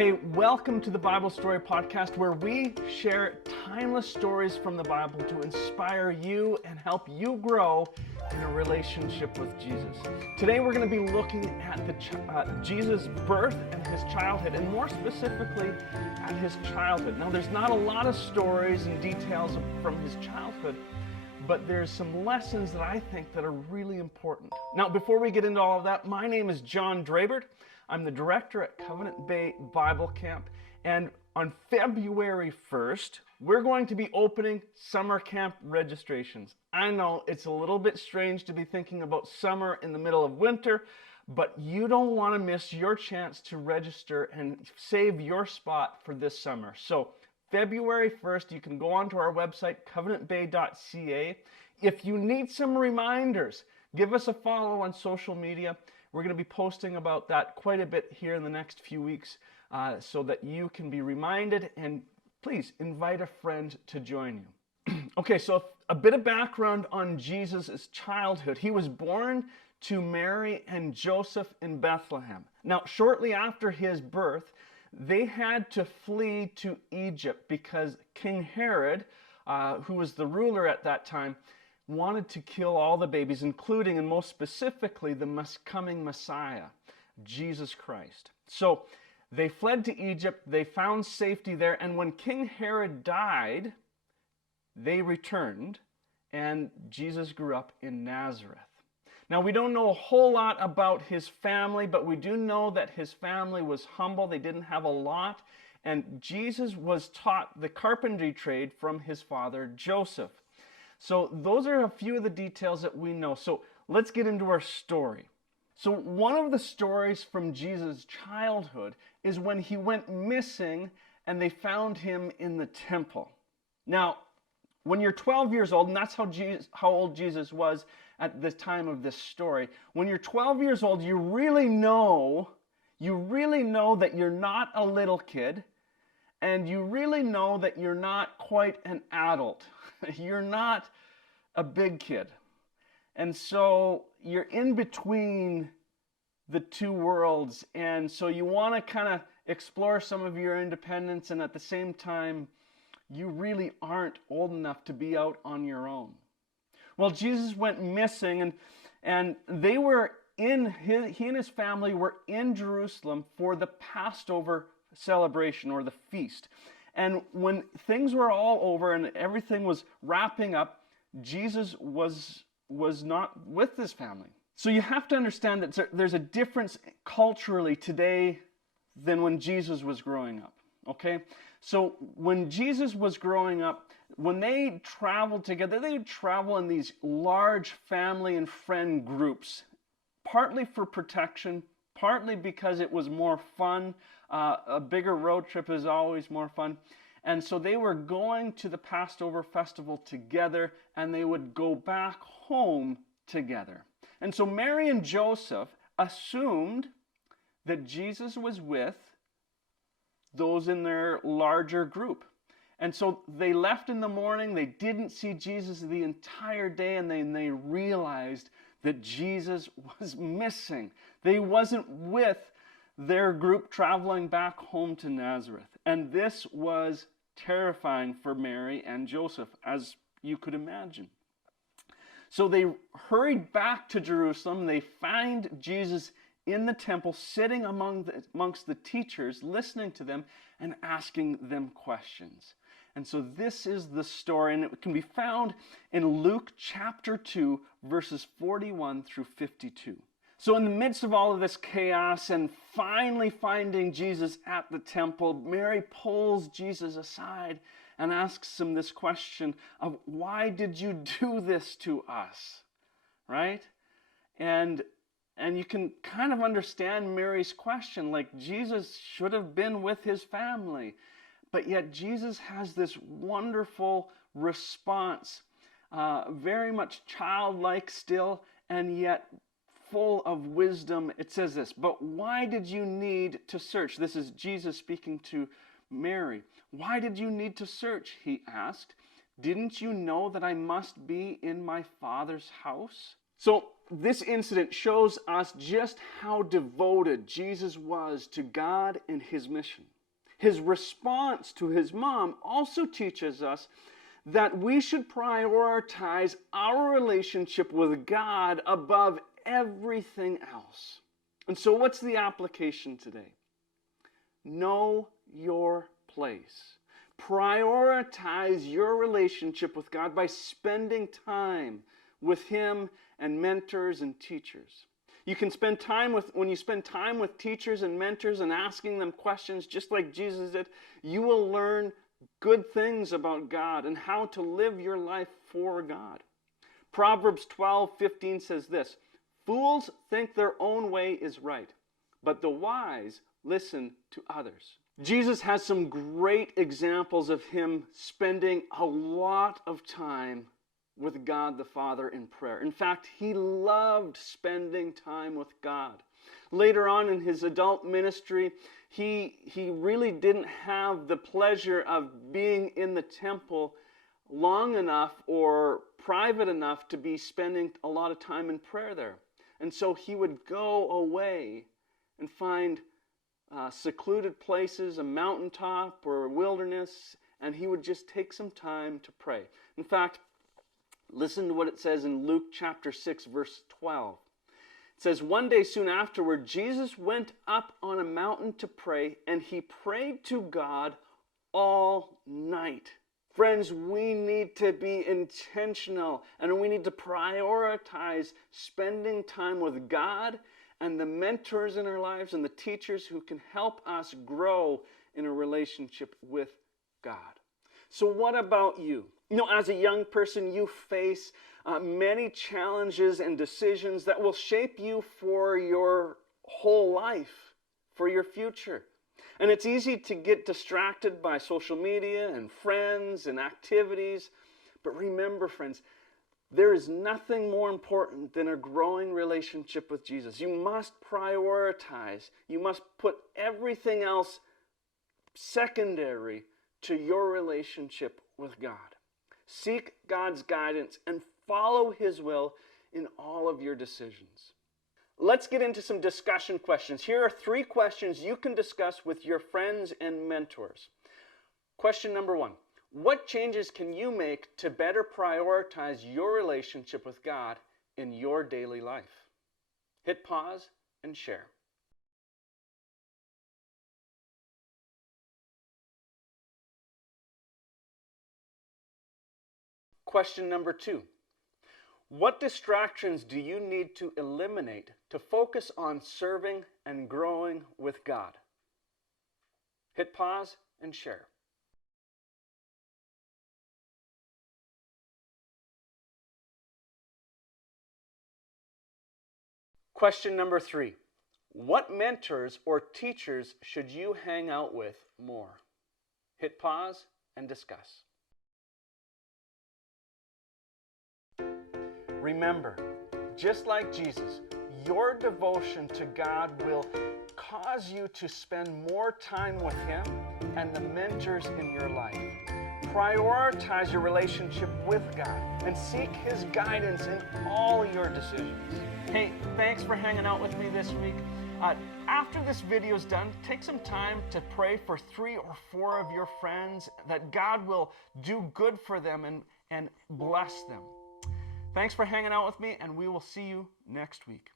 Hey, welcome to the Bible Story Podcast, where we share timeless stories from the Bible to inspire you and help you grow in a relationship with Jesus. Today we're going to be looking at Jesus' birth and his childhood, and more specifically at his childhood. Now, there's not a lot of stories and details from his childhood, but there's some lessons that I think that are really important. Now, before we get into all of that, my name is John Drabert. I'm the director at Covenant Bay Bible Camp, and on February 1st, we're going to be opening summer camp registrations. I know it's a little bit strange to be thinking about summer in the middle of winter, but you don't want to miss your chance to register and save your spot for this summer. So February 1st, you can go onto our website, covenantbay.ca. If you need some reminders, give us a follow on social media. We're going to be posting about that quite a bit here in the next few weeks so that you can be reminded, and please invite a friend to join you. Okay, so a bit of background on Jesus' childhood. He was born to Mary and Joseph in Bethlehem. Now, shortly after his birth, they had to flee to Egypt because King Herod, who was the ruler at that time, wanted to kill all the babies, including and most specifically the coming Messiah, Jesus Christ. So they fled to Egypt, they found safety there, and when King Herod died, they returned, and Jesus grew up in Nazareth. Now, we don't know a whole lot about his family, but we do know that his family was humble. They didn't have a lot, and Jesus was taught the carpentry trade from his father, Joseph. So those are a few of the details that we know. So let's get into our story. So one of the stories from Jesus' childhood is when he went missing and they found him in the temple. Now, when you're 12 years old, and that's how old Jesus was at the time of this story, when you're 12 years old, you really know that you're not a little kid, and you really know that you're not quite an adult. You're not a big kid. And so you're in between the two worlds. And so you want to kind of explore some of your independence, and at the same time, you really aren't old enough to be out on your own. Well, Jesus went missing, and they were he and his family were in Jerusalem for the Passover celebration, or the feast. And when things were all over and everything was wrapping up, Jesus was not with his family. So you have to understand that there's a difference culturally today than when Jesus was growing up, okay? So when Jesus was growing up, when they traveled together, they would travel in these large family and friend groups, partly for protection, partly because it was more fun. A bigger road trip is always more fun. And so they were going to the Passover festival together, and they would go back home together. And so Mary and Joseph assumed that Jesus was with those in their larger group. And so they left in the morning. They didn't see Jesus the entire day, and they realized that Jesus was missing. They wasn't with their group traveling back home to Nazareth. And this was terrifying for Mary and Joseph, as you could imagine. So they hurried back to Jerusalem. They find Jesus in the temple, sitting amongst the teachers, listening to them and asking them questions. And so this is the story, and it can be found in Luke chapter 2, verses 41 through 52. So in the midst of all of this chaos and finally finding Jesus at the temple, Mary pulls Jesus aside and asks him this question of, why did you do this to us? Right? And you can kind of understand Mary's question, like Jesus should have been with his family. But yet Jesus has this wonderful response, very much childlike still, and yet full of wisdom. It says this, but why did you need to search? This is Jesus speaking to Mary. Why did you need to search? He asked. Didn't you know that I must be in my Father's house? So this incident shows us just how devoted Jesus was to God and his mission. His response to his mom also teaches us that we should prioritize our relationship with God above everything else. And so what's the application today? Know your place. Prioritize your relationship with God by spending time with him and mentors and teachers. You can spend time with, when you spend time with teachers and mentors and asking them questions just like Jesus did, you will learn good things about God and how to live your life for God. Proverbs 12:15 says this, "Fools think their own way is right, but the wise listen to others." Jesus has some great examples of him spending a lot of time with God the Father in prayer. In fact, he loved spending time with God. Later on in his adult ministry, he really didn't have the pleasure of being in the temple long enough or private enough to be spending a lot of time in prayer there. And so he would go away and find secluded places, a mountaintop or a wilderness, and he would just take some time to pray. In fact, listen to what it says in Luke chapter 6, verse 12. It says, "One day soon afterward, Jesus went up on a mountain to pray, and he prayed to God all night." Friends, we need to be intentional, and we need to prioritize spending time with God and the mentors in our lives and the teachers who can help us grow in a relationship with God. So what about you? You know, as a young person, you face many challenges and decisions that will shape you for your whole life, for your future. And it's easy to get distracted by social media and friends and activities. But remember, friends, there is nothing more important than a growing relationship with Jesus. You must prioritize. You must put everything else secondary to your relationship with God. Seek God's guidance and follow his will in all of your decisions. Let's get into some discussion questions. Here are 3 questions you can discuss with your friends and mentors. Question number 1. What changes can you make to better prioritize your relationship with God in your daily life? Hit pause and share. Question number 2. What distractions do you need to eliminate to focus on serving and growing with God? Hit pause and share. Question number 3. What mentors or teachers should you hang out with more? Hit pause and discuss. Remember, just like Jesus, your devotion to God will cause you to spend more time with him and the mentors in your life. Prioritize your relationship with God and seek his guidance in all your decisions. Hey, thanks for hanging out with me this week. After this video is done, take some time to pray for 3 or 4 of your friends that God will do good for them and bless them. Thanks for hanging out with me, and we will see you next week.